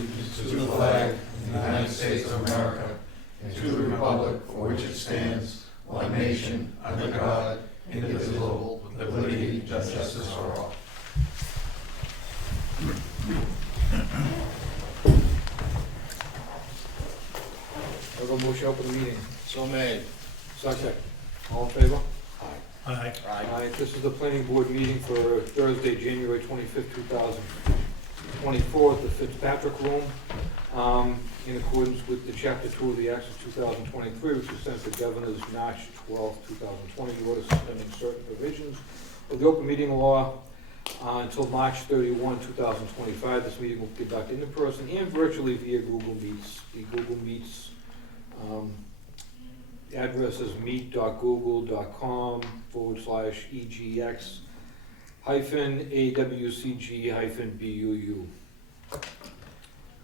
allegiance to the flag of the United States of America and to the republic for which it stands, one nation, under God, indivisible, with liberty and justice for all. I'll go motion open the meeting. So made. Second. All in favor? Aye. Aye. This is the planning board meeting for Thursday, January 25th, 2024 at the Fitzpatrick Room. In accordance with the Chapter 2 of the Acts of 2023, which was sent to Governor's March 12, 2020, the order suspending certain provisions of the open meeting law until March 31, 2025. This meeting will be conducted in person and virtually via Google Meets. The Google Meets address is meet.google.com/EGX-AWCG-BUU.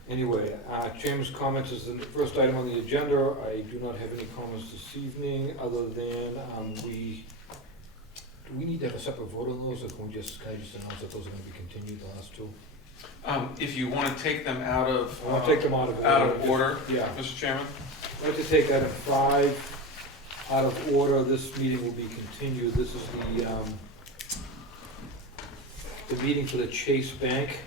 Anyway, Chairman's comments is the first item on the agenda. I do not have any comments this evening, other than do we need to have a separate vote on those, or can I just announce that those are gonna be continued, the last two? If you want to take them out of, I wanna take them out of order. order, Yeah. Mr. Chairman? I'd like to take item 5 out of order. This meeting will be continued. This is the meeting for the Chase Bank,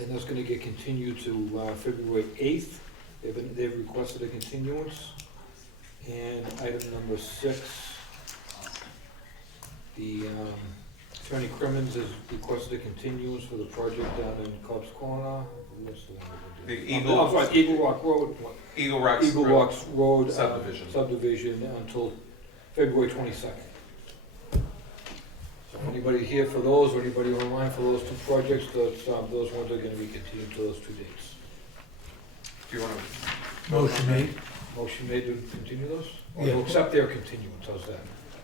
and that's gonna get continued to February 8th. They've requested a continuance. And item number 6, the Attorney Crimmins has requested a continuance for the project down in Cobb's Corner. What's the one we're gonna do? I'm sorry, Eagle Rock Road. Eagle Rocks Eagle Rocks Road subdivision. Until February 22nd. So anybody here for those, or anybody online for those two projects, those ones are gonna be continued to those two dates. Do you want to? Motion made. Motion made to continue those? Or Yeah. to accept their continuance, how's that?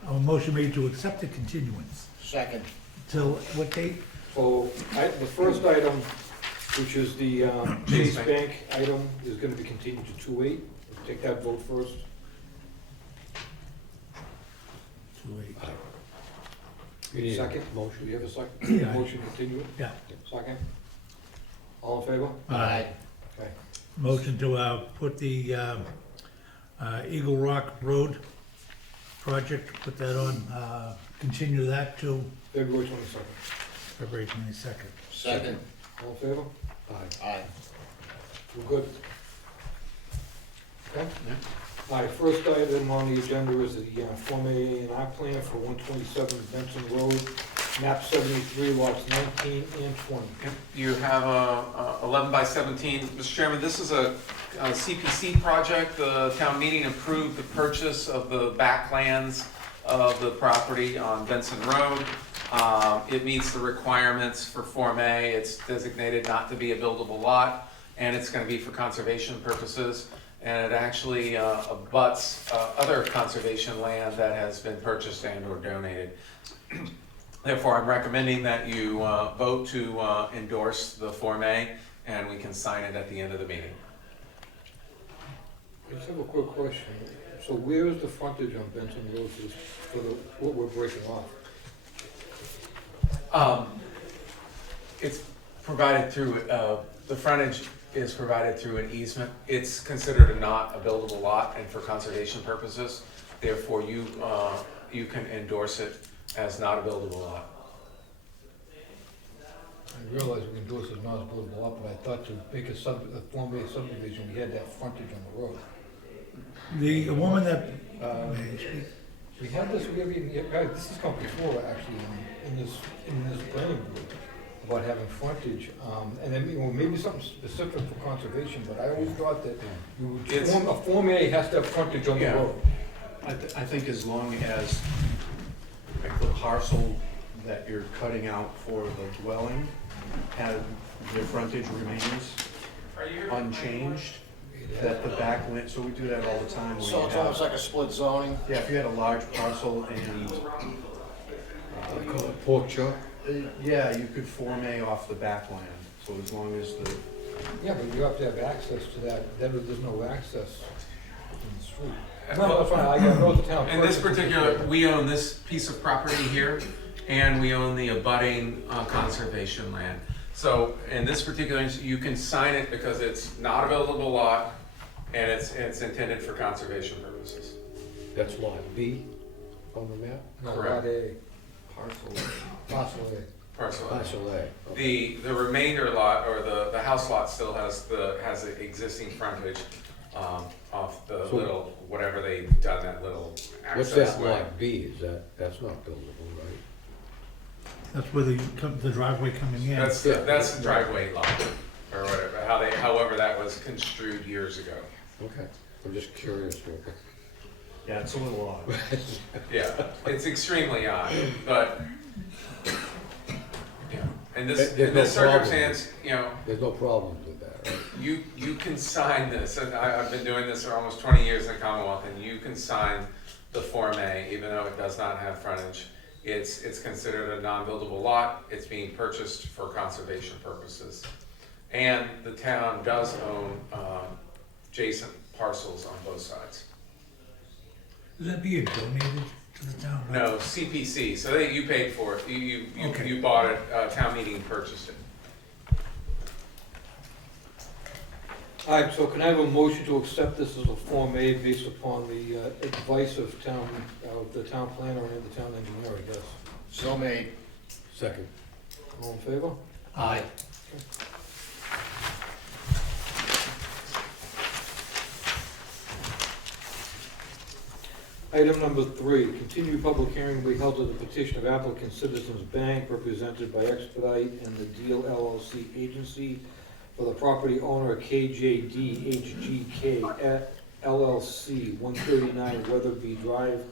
A motion made to accept the continuance. Second. Till what date? So, the first item, which is the Chase Bank item, is gonna be continued to 2/8. Take that vote first. 2/8. Second? Motion. Do you have a second? Yeah. Motion to continue it? Yeah. Second? All in favor? Aye. Okay. Motion to put the Eagle Rock Road project, put that on, continue that to February 22nd. February 22nd. Second. All in favor? Aye. We're good? Okay? All right, first item on the agenda is the Form A&R plan for 127 Benson Road, map 73, lots 19 and 20. You have a 11 by 17. Mr. Chairman, this is a CPC project. The town meeting approved the purchase of the backlands of the property on Benson Road. It meets the requirements for Form A. It's designated not to be a buildable lot, and it's going to be for conservation purposes. And it actually abuts other conservation land that has been purchased and or donated. Therefore, I'm recommending that you vote to endorse the Form A, and we can sign it at the end of the meeting. I just have a quick question. So where is the frontage on Benson Road for what we're breaking off? It's provided through, the frontage is provided through an easement. It's considered not a buildable lot and for conservation purposes. Therefore, you can endorse it as not a buildable lot. I realize we can do this as not a buildable lot, but I thought to make a Form A subdivision, we had that frontage on the road. The woman that, We had this, this has come before, actually, in this planning board, about having frontage, and then, maybe something specific for conservation, but I always thought that a Form A has to have frontage on the Yeah. road. I think as long as like the parcel that you're cutting out for the dwelling, the frontage remains unchanged, that the backland, so we do that all the time. where So you it's have- almost like a split zoning? Yeah, if you had a large parcel and, Pork chop? yeah, you could Form A off the backland, so as long as the, Yeah, but you have to have access to that, then there's no access in the street. No, that's fine, I know the town. In this particular, we own this piece of property here, and we own the abutting conservation land. So in this particular instance, you can sign it because it's not a buildable lot and it's intended for conservation purposes. That's lot B on the map? No, Correct. Lot A, Parcel. parcel A. Parcel. Parcel A. Okay. The remainder lot, or the house lot still has the existing frontage off the So- little, whatever they've done, that little What's access that way. lot B? That's not buildable, right? That's where the driveway coming in. That's Yeah. the driveway lot, or whatever, however that was construed years ago. Okay, I'm just curious. Yeah, it's a little odd. Yeah, it's extremely odd, but, yeah, in this There's no problem. circumstance, you know, There's no problems with that, right? you can sign this, and I've been doing this for almost 20 years in the Commonwealth, and you can sign the Form A, even though it does not have frontage. It's considered a non-buildable lot, it's being purchased for conservation purposes. And the town does own adjacent parcels on both sides. Is that being donated to the town? No, CPC, so you paid for it, Okay. you bought it, town meeting purchased it. All right, so can I have a motion to accept this as a Form A based upon the advice of the town planner and the town engineer, I guess? So made. Second. All in favor? Aye. Item number 3, continued public hearing will be held on the petition of applicant Citizens Bank represented by Expedite and the Deal LLC agency for the property owner KJD HGK LLC, 139 Weatherby Drive,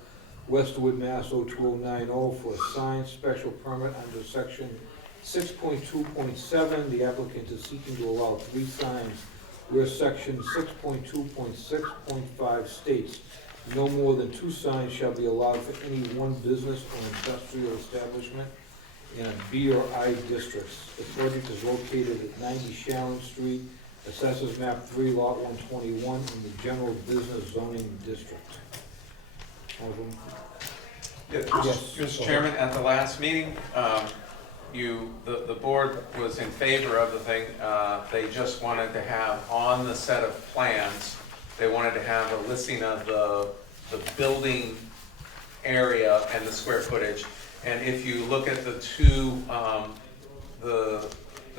Westwood, Mass. 02090 for a sign special permit under section 6.2.7. The applicant is seeking to allow 3 signs where section 6.2.6.5 states no more than 2 signs shall be allowed for any one business or industrial establishment in a B or I districts. The project is located at 90 Sharon Street, Assessors Map 3, Lot 121, in the General Business Zoning District. Have a- Yes, Yes. Mr. Chairman, at the last meeting, the board was in favor of the thing. They just wanted to have on the set of plans, they wanted to have a listing of the building area and the square footage. And if you look at the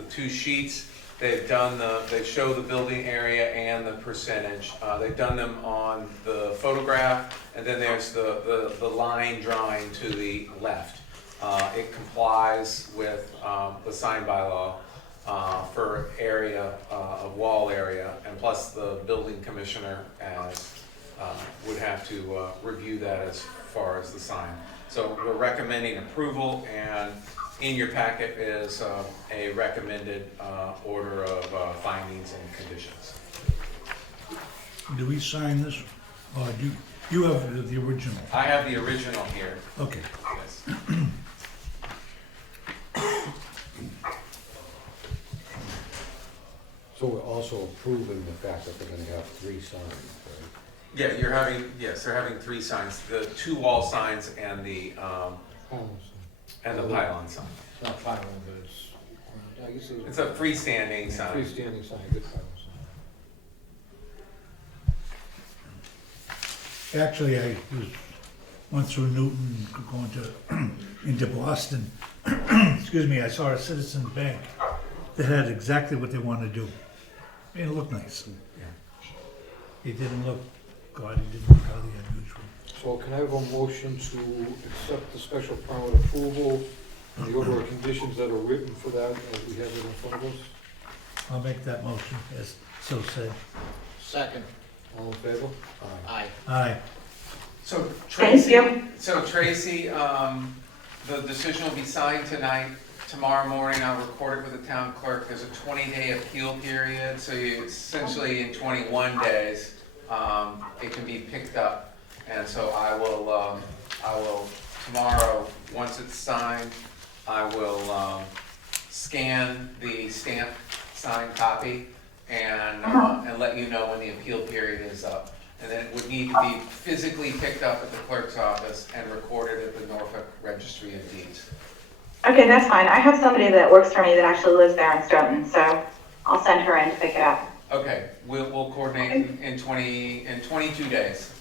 two sheets, they show the building area and the percentage. They've done them on the photograph, and then there's the line drawing to the left. It complies with the sign bylaw for area of wall area, and plus the building commissioner would have to review that as far as the sign. So we're recommending approval, and in your packet is a recommended order of findings and conditions. Do we sign this, or do you have the original? I have the original here. Okay. Yes. So we're also approving the fact that they're gonna have 3 signs, right? Yeah, they're having 3 signs, the 2 wall signs and the pylon sign. It's not filing, but it's, I guess It's a freestanding sign. freestanding sign, good filing sign. Actually, I went through Newton, going into Boston. Excuse me, I saw a Citizens Bank that had exactly what they wanted to do. It looked nice. It didn't look gaudy, it didn't look highly unusual. So can I have a motion to accept the special permit approval and the order of conditions that are written for that, as we have it in front of us? I'll make that motion, as so said. Second. All in favor? Aye. Aye. So Tracy, the decision will be signed tonight. Tomorrow morning, I'll record it with the town clerk. There's a 20-day appeal period, so essentially in 21 days, it can be picked up. And so I will tomorrow, once it's signed, I will scan the stamped signed copy and let you know when the appeal period is up. And then it would need to be physically picked up at the clerk's office and recorded at the Norfolk Registry of Deeds. Okay, that's fine. I have somebody that works for me that actually lives there in Stoughton, so I'll send her in to pick it up. Okay, we'll coordinate in 22 days.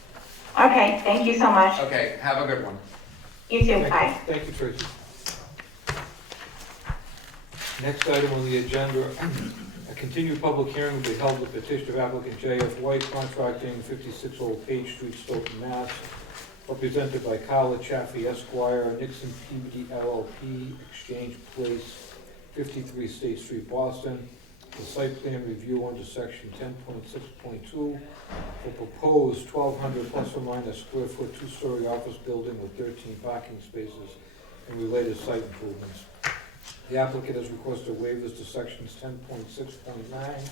Okay, thank you so much. Okay, have a good one. You too, Thank you. bye. Thank you, Tracy. Next item on the agenda, a continued public hearing will be held with petition of applicant J.F. White, contracting 56 Old Page Street, Stoughton, Mass., represented by Carla Chaffee Esquire, Nixon Peabody LLP, Exchange Place, 53 State Street, Boston. The site plan review under section 10.6.2 for proposed 1,200 plus or minus square foot two-story office building with 13 parking spaces and related site improvements. The applicant has requested waivers to sections 10.6.9,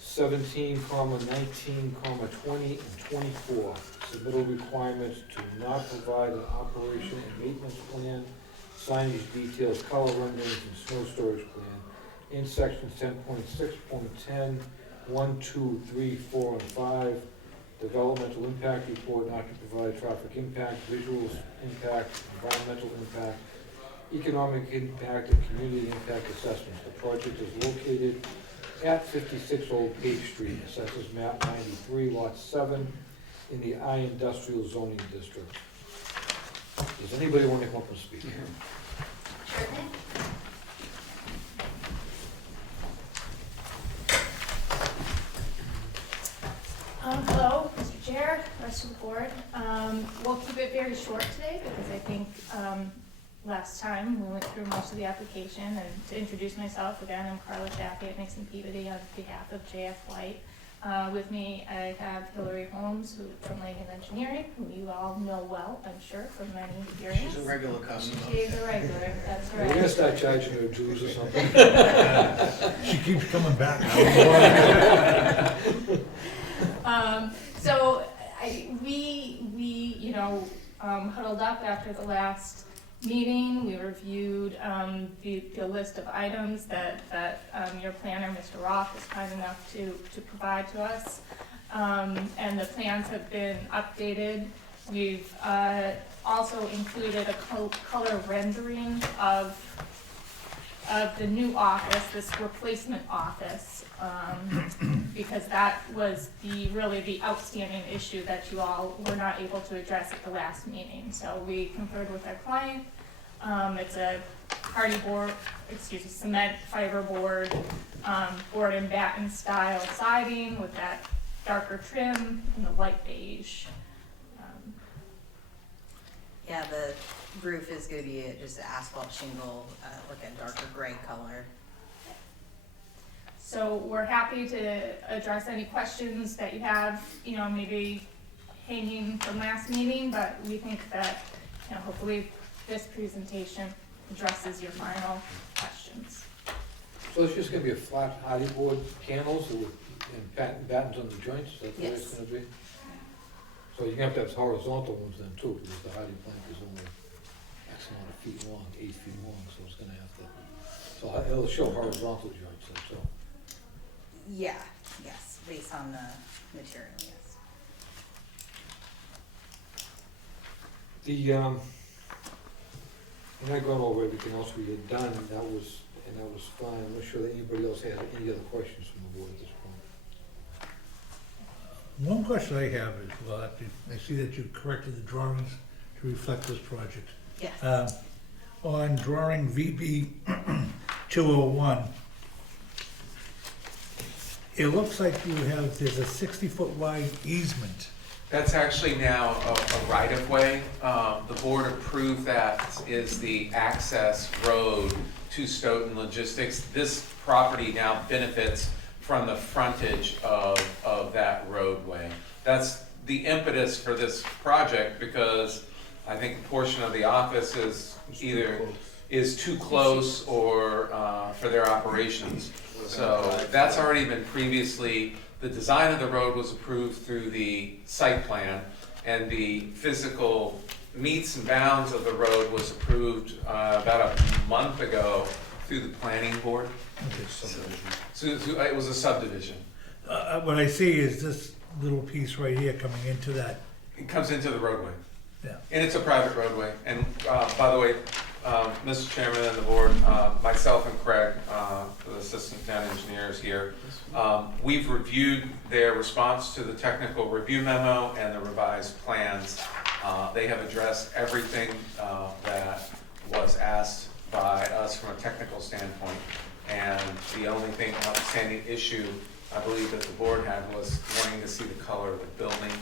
17, 19, 20, and 24. Submittal requirements to not provide an operation and maintenance plan, signage details, color renderings, and snow storage plan. In sections 10.6.10, 1, 2, 3, 4, and 5, developmental impact report not to provide traffic impact, visual impact, environmental impact, economic impact, and community impact assessments. The project is located at 56 Old Page Street, assesses map 93, lot 7, in the I Industrial Zoning District. Does anybody want to come up and speak? Sure thing. Hello, Mr. Chair, rest of the board. We'll keep it very short today because I think last time we went through most of the application. And to introduce myself again, I'm Carla Chaffee at Nixon Peabody on behalf of J.F. White. With me, I have Hillary Holmes from Langen Engineering, who you all know well, I'm sure, from many hearings. She's a regular customer. She's a regular, that's We're gonna right. start charging her dues or something. She keeps coming back. So we huddled up after the last meeting. We reviewed the list of items that your planner, Mr. Roth, was kind enough to provide to us. And the plans have been updated. We've also included a color rendering of the new office, this replacement office, because that was really the outstanding issue that you all were not able to address at the last meeting. So we conferred with our client. It's a cement fiber board, board and batten style siding with that darker trim and the light beige. Yeah, the roof is gonna be just asphalt shingle, like a darker gray color. So we're happy to address any questions that you have, maybe hanging from last meeting, but we think that, hopefully this presentation addresses your final questions. So it's just gonna be a flat hardy board panels and battens on the joints, is that the way it's Yes. gonna be? So you're gonna have to have horizontal ones then too, because the hardy plank is only X amount of feet long, 8 feet long, so it's gonna have to, so it'll show horizontal joints then, so. Yeah, yes, based on the material, yes. And I've gone over everything else we had done, and that was fine. I'm not sure that anybody else had any other questions from the board at this point. One question I have is, well, actually, I see that you corrected the drawings to reflect this project. Yes. On drawing VB 201, it looks like there's a 60-foot wide easement. That's actually now a right-of-way. The board approved that is the access road to Stoughton Logistics. This property now benefits from the frontage of that roadway. That's the impetus for this project, because I think a portion of the office is too close or for their operations. So that's already been previously, the design of the road was approved through the site plan, and the physical meets and bounds of the road was approved about a month ago through the planning board. So it was a subdivision. What I see is this little piece right here coming into that. It comes into the roadway. Yeah. And it's a private roadway. And by the way, Mr. Chairman and the board, myself and Craig, the assistant town engineers here, we've reviewed their response to the technical review memo and the revised plans. They have addressed everything that was asked by us from a technical standpoint. And the only thing outstanding issue I believe that the board had was wanting to see the color of the building.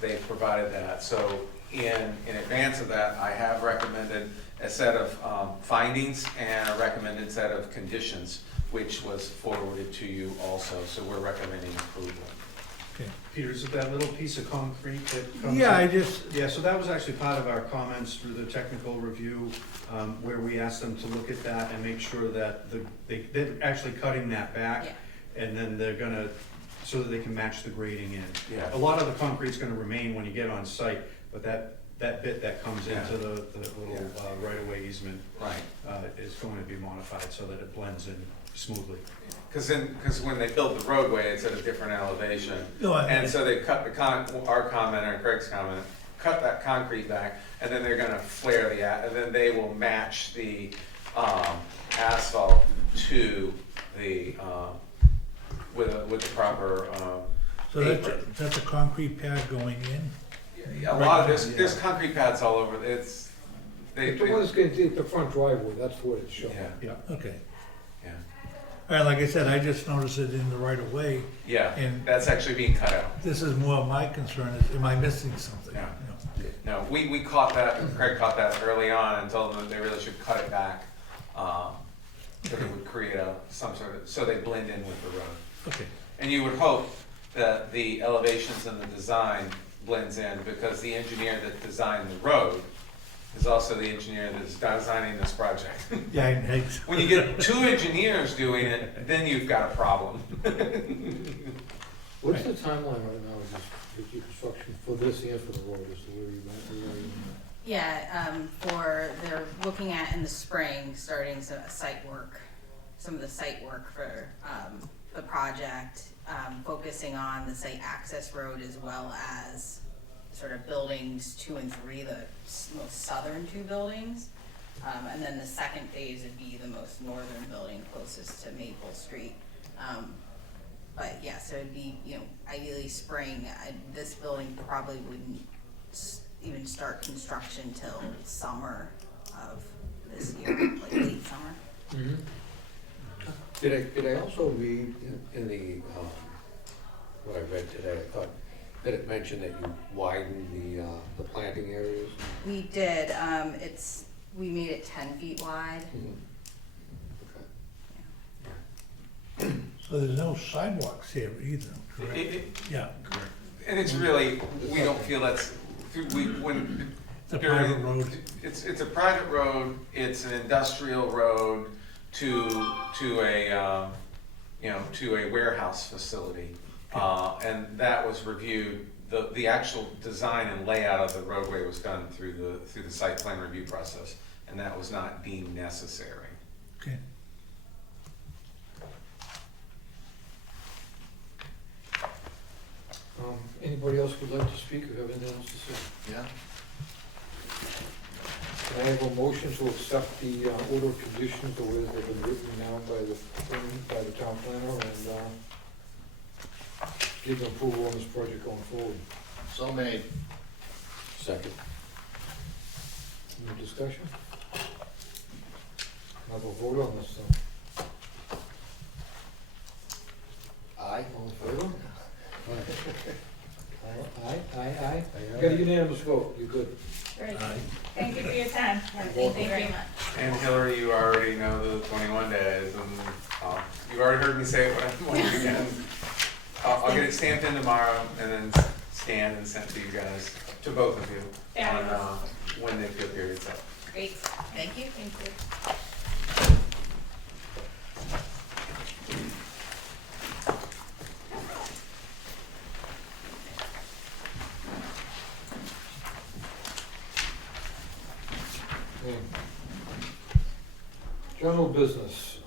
They provided that. So in advance of that, I have recommended a set of findings and a recommended set of conditions, which was forwarded to you also. So we're recommending approval. Okay. Peter, is it that little piece of concrete that comes? Yeah, in? Yeah, so that was actually part of our comments through the technical review, where we asked them to look at that and make sure that they're actually cutting that back. Yeah. And then they're gonna, so that they can match the grading in. Yeah. A lot of the concrete's gonna remain when you get on site, but that bit that comes into the little right-of-way easement Right. is going to be modified so that it blends in smoothly. Because when they built the roadway, it's at a different elevation. And so they cut our comment and Craig's comment, cut that concrete back, and then they're gonna flare and then they will match the asphalt to the, with the proper So that's a concrete pad going in? a lot of, there's concrete pads all over, the one that's going to the front driveway, that's what it's showing. yeah, Okay. yeah. All right, like I said, I just noticed it in the right of way. Yeah, And that's actually being cut out. this is more my concern, is am I missing something? Yeah. You know? No, we caught that, and Craig caught that early on and told them that they really should cut it back. That it would create some sort of, so they blend in with the road. Okay, And you would hope that the elevations and the design blends in, because the engineer that designed the road is also the engineer that's designing this project. yeah, I, When you get two engineers doing it, then you've got a problem. What's the timeline right now, with the construction for this and for the road, is the way you meant? Yeah, they're looking at in the spring, starting some of the site work for, the project, focusing on the site access road as well as sort of buildings 2 and 3, the most southern 2 buildings. And then the second phase would be the most northern building closest to Maple Street. But yeah, so it'd be, ideally spring. This building probably wouldn't even start construction till summer of this year, like late summer. Mm-hmm. Did I also read in the, what I read today, I thought that it mentioned that you widened the planting areas? We did, we made it 10 feet wide. Okay. so there's no sidewalks here either, correct? Yeah, And it's really, we don't feel that's, when. it's a private road. It's a private road, it's an industrial road to a, to a warehouse facility. And that was reviewed, the actual design and layout of the roadway was done through the site plan review process, and that was not deemed necessary. Okay. Anybody else would like to speak or have anything else to say? Yeah. Can I have a motion to accept the order of conditions the way that they've been written now by the town planner and give them approval on this project going forward? So made. Second. Any discussion? Have a vote on this then. Aye. All in favor? Aye. Aye. Got a unanimous vote, you're good. Great. Aye. Thank you for your time. Thank you very much. And Hillary, you already know the 21 days, and you've already heard me say it when I again. I'll get it stamped in tomorrow, and then scanned and sent to you guys, to both of you, on when the appeal period's up. Great, thank you. Thank you. Okay. General business,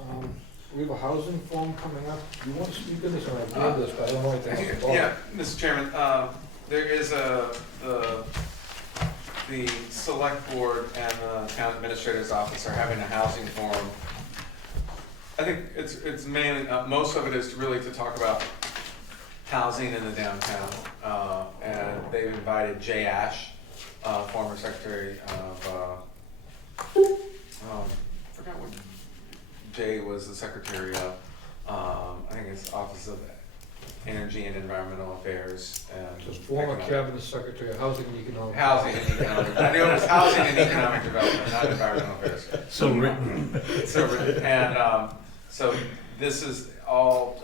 we have a housing forum coming up. You want to speak on this, or I read this, but I don't know anything else about it. Yeah, Mr. Chairman, there is the the select board and the town administrator's office are having a housing forum. I think it's mainly, most of it is really to talk about housing in the downtown. And they've invited Jay Ash, former secretary of, forgot what Jay was the secretary of. I think it's Office of Energy and Environmental Affairs and. Just former Economic- cabinet secretary of housing and economic. Housing and economic, I knew it was housing and economic development, not environmental affairs. So written. So this is all,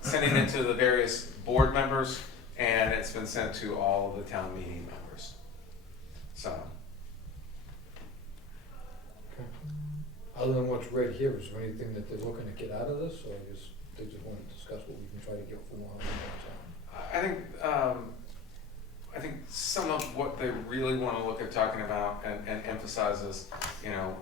sending it to the various board members, and it's been sent to all of the town meeting members. So, Okay. Other than what's read here, is there anything that they're looking to get out of this, or they just want to discuss what we can try to get for more housing downtown? I think some of what they really want to look at talking about and emphasize is, you know,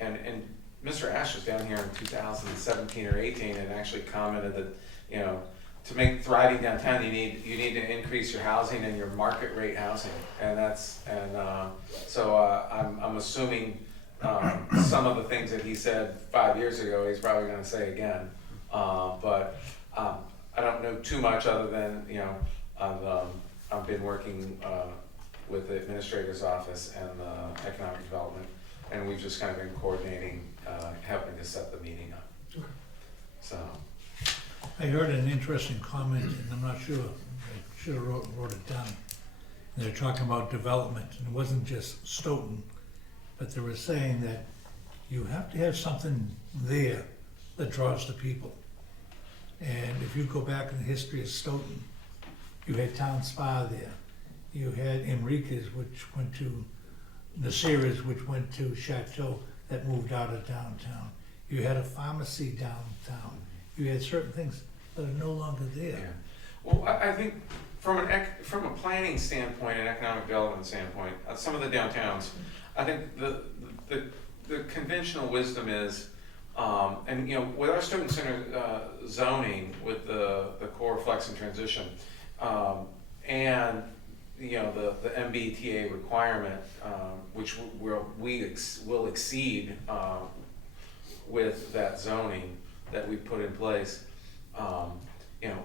and Mr. Ash was down here in 2017 or 18 and actually commented that, you know, to make thriving downtown, you need to increase your housing and your market rate housing, and I'm assuming some of the things that he said 5 years ago, he's probably going to say again, but I don't know too much other than, you know, I've been working with the administrator's office and the economic development, and we've just kind of been coordinating, helping to set the meeting up. Okay. So. I heard an interesting comment, and I'm not sure, I should have wrote it down. They're talking about development, and it wasn't just Stoughton, but they were saying that you have to have something there that draws the people. And if you go back in the history of Stoughton, you had Town Spa there. You had Enriquez, which went to Nasira's, which went to Chateau, that moved out of downtown. You had a pharmacy downtown. You had certain things that are no longer there. Yeah. Well, I think from a planning standpoint and economic development standpoint, some of the downtowns, I think the conventional wisdom is, and you know, with our student center zoning, with the core flex and transition, and you know the MBTA requirement, which will exceed with that zoning that we put in place, you know,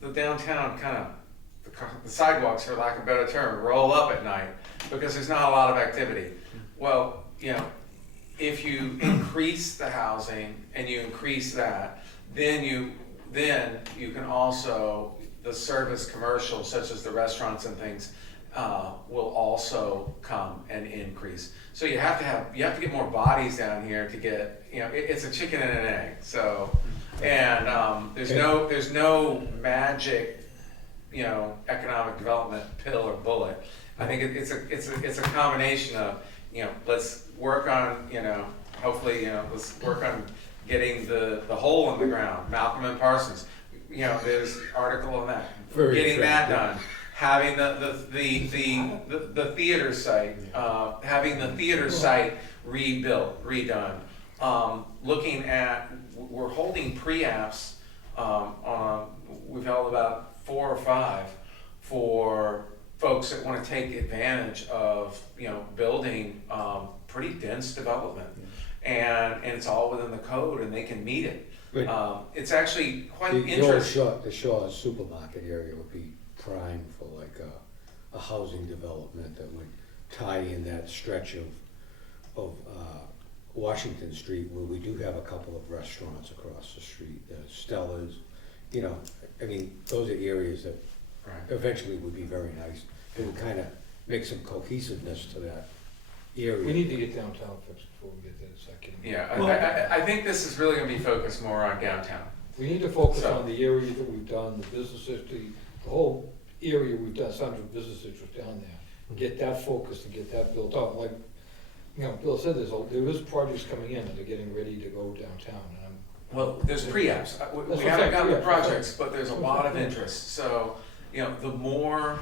the downtown kind of, the sidewalks, for lack of a better term, roll up at night because there's not a lot of activity. Well, you know, if you increase the housing and you increase that, then you can also, the service commercials such as the restaurants and things will also come and increase. So you have to get more bodies down here to get, you know, it's a chicken and an egg. So, and there's no magic, you know, economic development pill or bullet. I think it's a combination of, you know, let's work on, you know, hopefully, you know, let's work on getting the hole in the ground, Malcolm and Parsons. You know, there's an article on that. Getting that done. Having the theater site, having the theater site redone. Looking at, we're holding pre-apps, we've held about 4 or 5 for folks that want to take advantage of, you know, building pretty dense development. And it's all within the code and they can meet it. It's actually quite interesting. The Shaw's supermarket area would be prime for like a housing development that would tie in that stretch of Washington Street, where we do have a couple of restaurants across the street, Stella's, you know, I mean, those are areas that eventually would be very nice. It would kind of make some cohesiveness to that area. We need to get downtown fixed before we get to the second. Yeah, I think this is really going to be focused more on downtown. We need to focus on the area that we've done, the business history, the whole area we've done, central business district down there. Get that focused and get that built out. Like, you know, Bill said, there is projects coming in that are getting ready to go downtown. And Well, there's pre-apps. We haven't gotten the projects, but there's a lot of interest. So, you know, the more,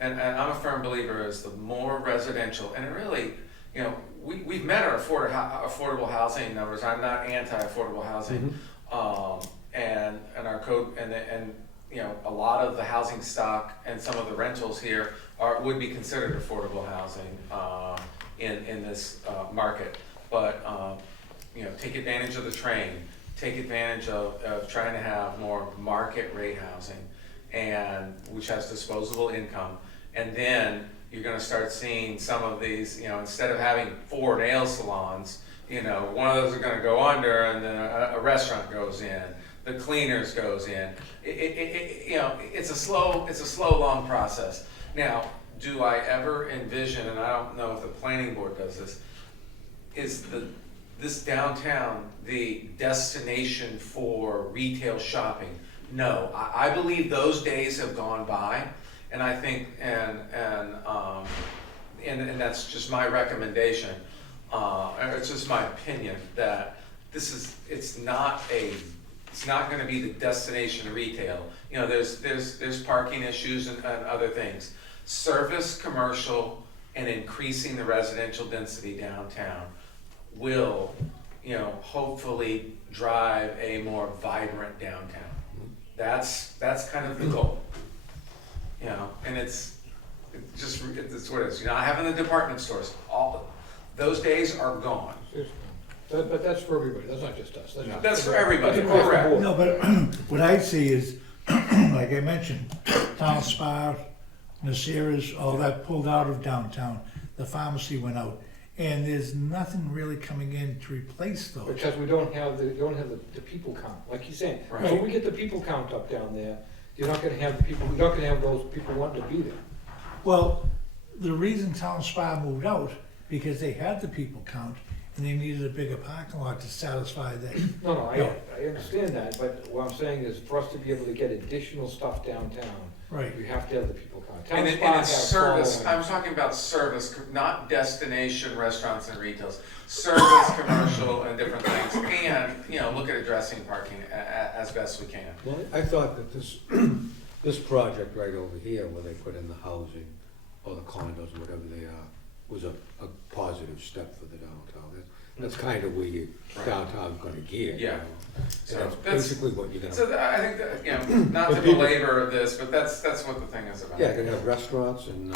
and I'm a firm believer, is the more residential, and it really, you know, we've met our affordable housing numbers. I'm not anti-affordable housing. And our code, and you know, a lot of the housing stock and some of the rentals here would be considered affordable housing in this market. But take advantage of the train, take advantage of trying to have more market rate housing, and which has disposable income. And then you're going to start seeing some of these, instead of having 4 nail salons, one of those are going to go under, and then a restaurant goes in, the cleaners goes in. It's a slow, long process. Now, do I ever envision, and I don't know if the planning board does this, is this downtown the destination for retail shopping? No, I believe those days have gone by, and I think, and that's just my recommendation. It's just my opinion that it's not going to be the destination of retail. There's parking issues and other things. Service, commercial, and increasing the residential density downtown will, hopefully drive a more vibrant downtown. That's kind of the goal. And it's what it is. You're not having the department stores. All those days are gone. But that's for everybody, that's not just us. That's for everybody, That's across the correct. board. No, but what I see is, like I mentioned, Town Spa, Nasira's, all that pulled out of downtown. The pharmacy went out. And there's nothing really coming in to replace those. Because we don't have the people count, like he's saying. Right. So when we get the people count up down there, you're not gonna have the people, you're not gonna have those people wanting to be there. Well, the reason Town Spa moved out, because they had the people count, and they needed a bigger parking lot to satisfy that. No, I understand that, but what I'm saying is for us to be able to get additional stuff downtown, Right. we have to have the people count. Town And Spa it's has service, following. I'm talking about service, not destination restaurants and retails. Service, commercial, and different things, and, look at addressing parking as best we can. Well, I thought that this project right over here, where they put in the housing, or the condos, or whatever they are, was a positive step for the downtown. That's kind of where your downtown's gonna gear. Yeah. So So that's that's- basically what you're gonna. So I think that, not to But people- belabor this, but that's what the thing is about. Yeah, you're gonna have restaurants and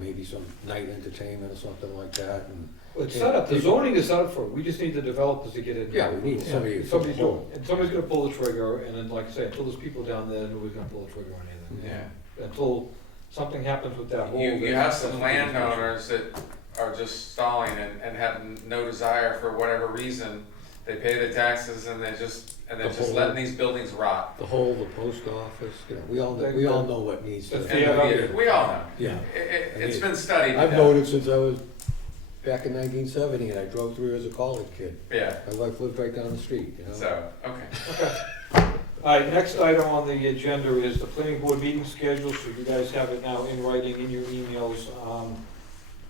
maybe some night entertainment or something like that, and. Well, it's set up, the zoning is set up for it, we just need the developers to get in. Yeah, we need somebody. Somebody's doing it, and somebody's gonna pull the trigger, and then, like I say, until there's people down there, nobody's gonna pull the trigger on anything. Yeah. Until something happens with that whole. You have some landowners that are just stalling and have no desire for whatever reason. They pay the taxes and they're just letting these buildings rot. The post office, we all know what needs to. That's And we all know. Yeah. It's been studied. I've known it since I was back in 1970, and I drove through as a college kid. Yeah, My wife lived right down the street, so, okay. All right, next item on the agenda is the planning board meeting schedule, so you guys have it now in writing in your emails.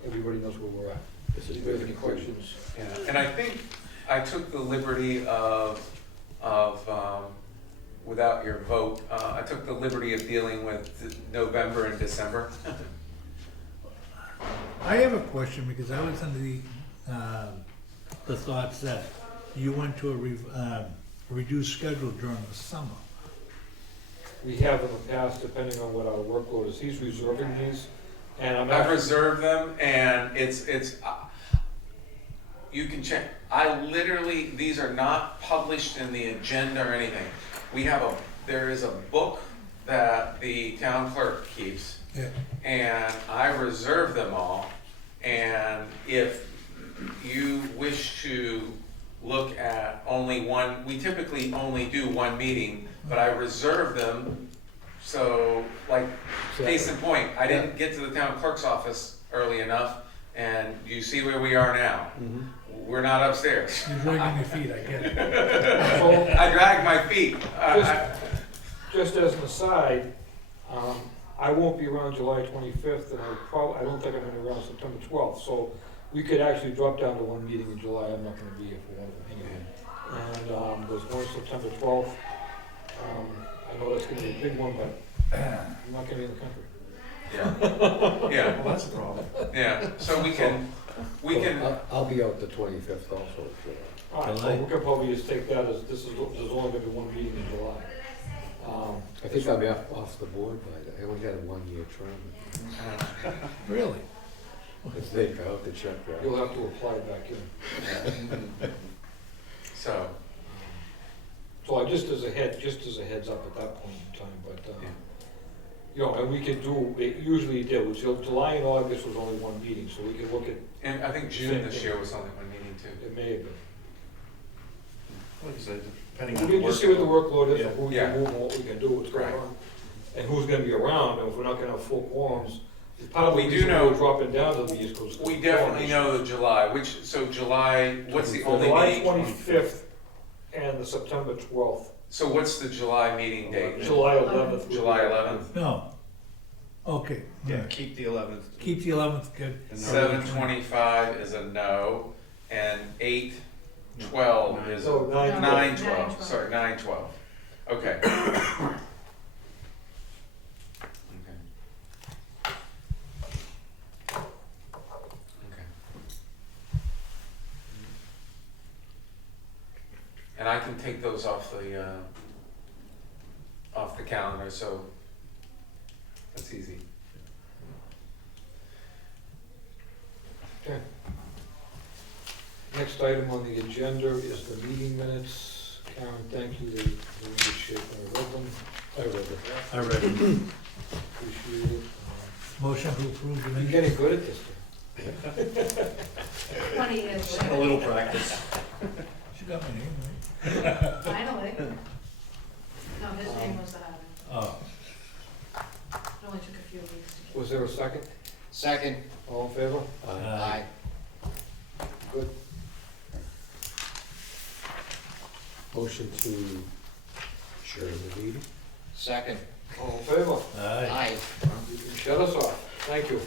Everybody knows where we're at. This is If you have very any cool. questions? Yeah, and I think I took the liberty of without your vote, I took the liberty of dealing with November and December. I have a question, because I was under the thoughts that you went to a reduced schedule during the summer. We have in the past, depending on what our workload is, he's reserving these, and I'm I've actually, reserved them, and it's you can check. I literally, these are not published in the agenda or anything. There is a book that the town clerk keeps, Yeah. and I reserve them all. And if you wish to look at only one, we typically only do one meeting, but I reserve them. So, like, case in point, I didn't get to the town clerk's office early enough, and you see where we are now. We're not upstairs. You're dragging your feet, I get it. so, I drag my feet. just as an aside, I won't be around July 25th, and I don't think I'm gonna be around September 12th, so we could actually drop down to one meeting in July. I'm not gonna be here for one of them anyway. And there's one September 12th. I know that's gonna be a big one, but I'm not gonna be in the country. Yeah, Well, that's a problem. yeah. So we can. I'll be out the 25th also. All right, so we could probably just take that as, there's only gonna be one meeting in July. I think I'll be off the board by then. I only had a 1-year term. Really? I think, I'll have to check that. You'll have to apply back in. So, So I just as a heads up at that point in time, but, Yeah. you know, and we could do, it usually did, was July and August was only one meeting, so we could look at, and I think June this year was only one meeting too. it may have been. Like I said, depending We on the can work. just see what the workload is, and who we Yeah. can move, and what we can do, what's going Right. on, and who's gonna be around, and if we're not gonna have full quorums. Part of the We do reason know- we're dropping down to the East Coast. We definitely know the July, so July, what's the only July meeting? 25th and the September 12th, So what's the July meeting date? July 11th. July 11th? No. Okay. Yeah, alright. keep the 11th. Keep the 11th, good. 7:25 is a no, and 8:12 is So a, 9/12. 9:12, sorry, 9:12. Okay. Okay. Okay. And I can take those off the calendar, so that's easy. Okay. Next item on the agenda is the meeting minutes. Karen, thank you, they're in good shape, I read them, I read it. appreciate it. Motion to approve the You're minutes. getting good at this thing. 20 years Just had a later, little practice. She got my name right. finally. No, his name was, Oh, it only took a few weeks to get. Was there a second? Second. All in favor? aye. Good. Motion to adjourn the meeting? Second. All in favor? Aye. Aye. You can shut us off. Thank you.